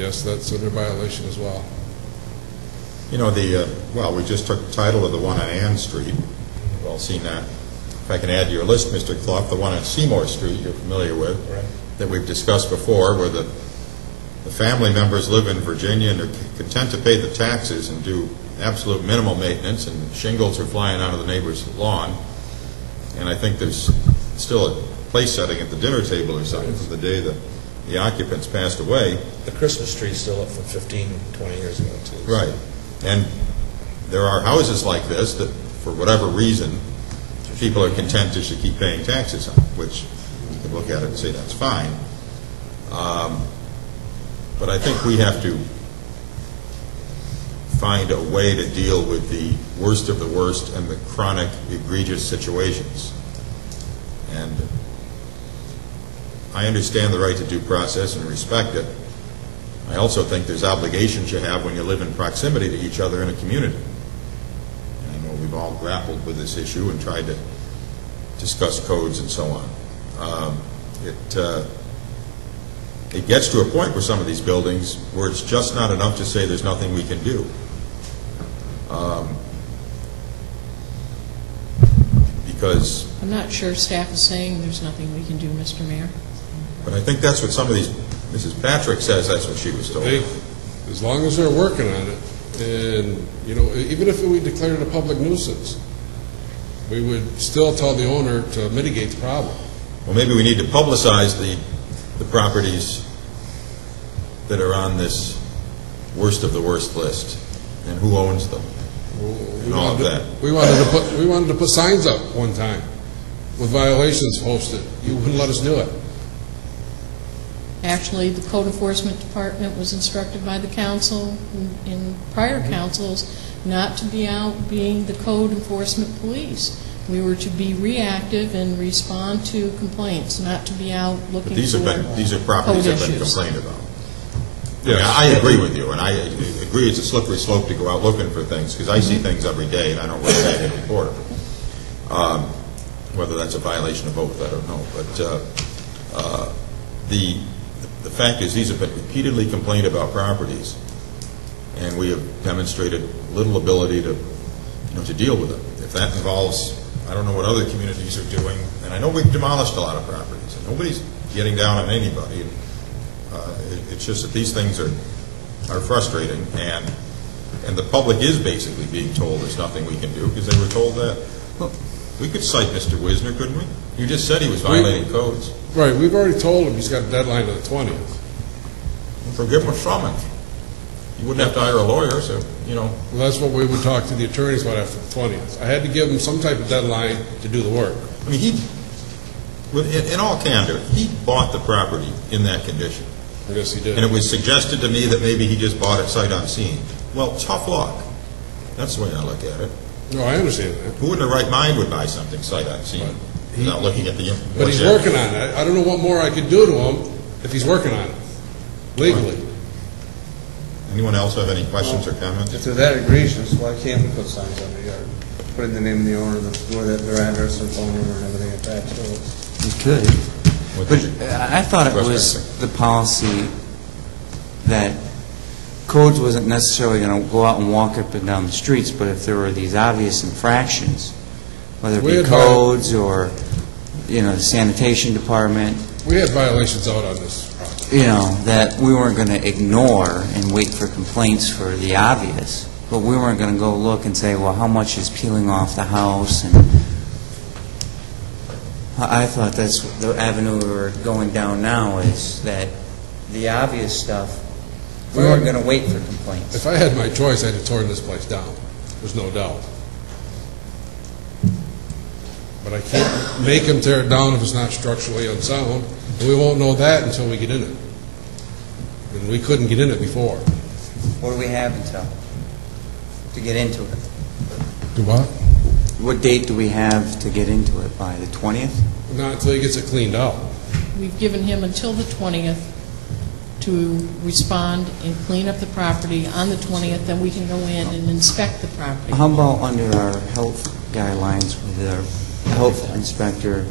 Yes, that's under violation as well. You know, well, we just took title of the one on Ann Street. You've all seen that. If I can add to your list, Mr. Clough, the one on Seymour Street you're familiar with, Right. that we've discussed before, where the family members live in Virginia and are content to pay the taxes and do absolute minimal maintenance, and shingles are flying out of the neighbor's lawn. And I think there's still a place setting at the dinner table or something from the day that the occupants passed away. The Christmas tree's still up from 15, 20 years ago, too. Right. And there are houses like this that, for whatever reason, people are content to keep paying taxes on, which you can look at it and say that's fine. But I think we have to find a way to deal with the worst of the worst and the chronic, egregious situations. And I understand the right to due process and respect it. I also think there's obligations you have when you live in proximity to each other in a community. And I know we've all grappled with this issue and tried to discuss codes and so on. It gets to a point with some of these buildings where it's just not enough to say there's nothing we can do. Because I'm not sure staff is saying there's nothing we can do, Mr. Mayor. But I think that's what some of these, Mrs. Patrick says that's what she was told. As long as they're working on it, and, you know, even if we declared it a public nuisance, we would still tell the owner to mitigate the problem. Well, maybe we need to publicize the properties that are on this worst of the worst list and who owns them and all of that. We wanted to put signs up one time with violations posted. You wouldn't let us do it. Actually, the Code Enforcement Department was instructed by the council in prior councils not to be out being the code enforcement police. We were to be reactive and respond to complaints, not to be out looking for these are properties that have been complained about. Yes. I mean, I agree with you, and I agree it's a slippery slope to go out looking for things, because I see things every day, and I don't really make a report of it. Whether that's a violation of both, I don't know. But the fact is, these have been repeatedly complained about properties, and we have demonstrated little ability to, to deal with them. If that involves, I don't know what other communities are doing, and I know we've demolished a lot of properties, and nobody's getting down on anybody. It's just that these things are frustrating, and the public is basically being told there's nothing we can do, because they were told that. Well, we could cite Mr. Wisner, couldn't we? You just said he was violating codes. Right, we've already told him he's got a deadline to the 20th. So give him a summons. You wouldn't have to hire a lawyer, so, Well, that's what we would talk to the attorneys about after the 20th. I had to give him some type of deadline to do the work. I mean, in all candor, he bought the property in that condition. Yes, he did. And it was suggested to me that maybe he just bought it sight unseen. Well, tough luck. That's the way I look at it. No, I understand that. Who in their right mind would buy something sight unseen without looking at the... But he's working on it. I don't know what more I could do to him if he's working on it, legally. Anyone else have any questions or comments? If they're that egregious, why can't we put signs on the yard? Put in the name of the owner, their address and phone number and everything attached to it. You could. But I thought it was the policy that codes wasn't necessarily going to go out and walk up and down the streets, but if there were these obvious infractions, whether it be codes or, the sanitation department. We had violations out on this property. That we weren't going to ignore and wait for complaints for the obvious, but we weren't going to go look and say, well, how much is peeling off the house? And I thought that's the avenue we were going down now, is that the obvious stuff, we weren't going to wait for complaints. If I had my choice, I'd have torn this place down. There's no doubt. But I can't make him tear it down if it's not structurally unsound, and we won't know that until we get in it. And we couldn't get in it before. What do we have until to get into it? Do what? What date do we have to get into it by? The 20th? Not until he gets it cleaned out. We've given him until the 20th to respond and clean up the property. On the 20th, then we can go in and inspect the property. How about under our health guidelines with our health inspector,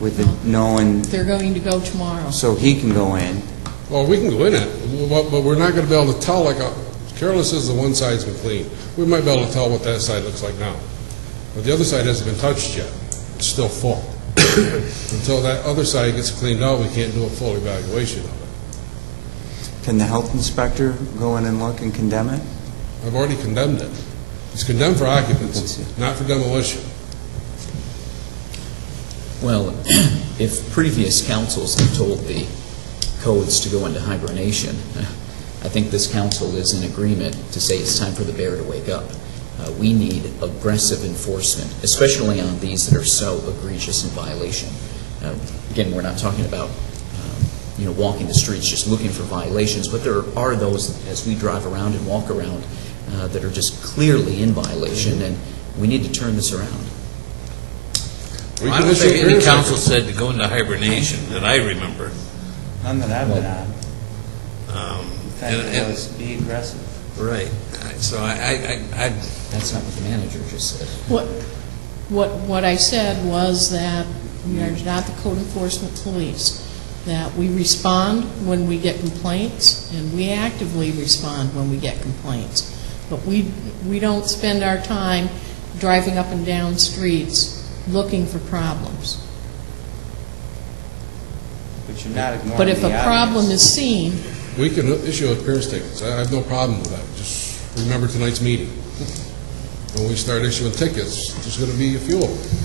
with the knowing... They're going to go tomorrow. So he can go in Well, we can go in it, but we're not going to be able to tell, like, Carolyn says the one side's been cleaned. We might be able to tell what that side looks like now. But the other side hasn't been touched yet. It's still full. Until that other side gets cleaned out, we can't do a full evaluation of it. Can the health inspector go in and look and condemn it? I've already condemned it. It's condemned for occupancy, not for demolition. Well, if previous councils have told the codes to go into hibernation, I think this council is in agreement to say it's time for the bear to wake up. We need aggressive enforcement, especially on these that are so egregious in violation. Again, we're not talking about walking the streets just looking for violations, but there are those, as we drive around and walk around, that are just clearly in violation, and we need to turn this around. We I can don't issue think any appearance council records. said to go into hibernation that I remember. None that I've been on. And- It was be aggressive. Right. So I That's not what the manager just said. What I said was that we are not the code enforcement police, that we respond when we get complaints, and we actively respond when we get complaints. But we don't spend our time driving up and down streets looking for problems. But you're not ignoring But if the a problem obvious. is seen, We can issue appearance tickets. I have no problem with that. Just remember tonight's meeting. When we start issuing tickets, there's going to be a few of them.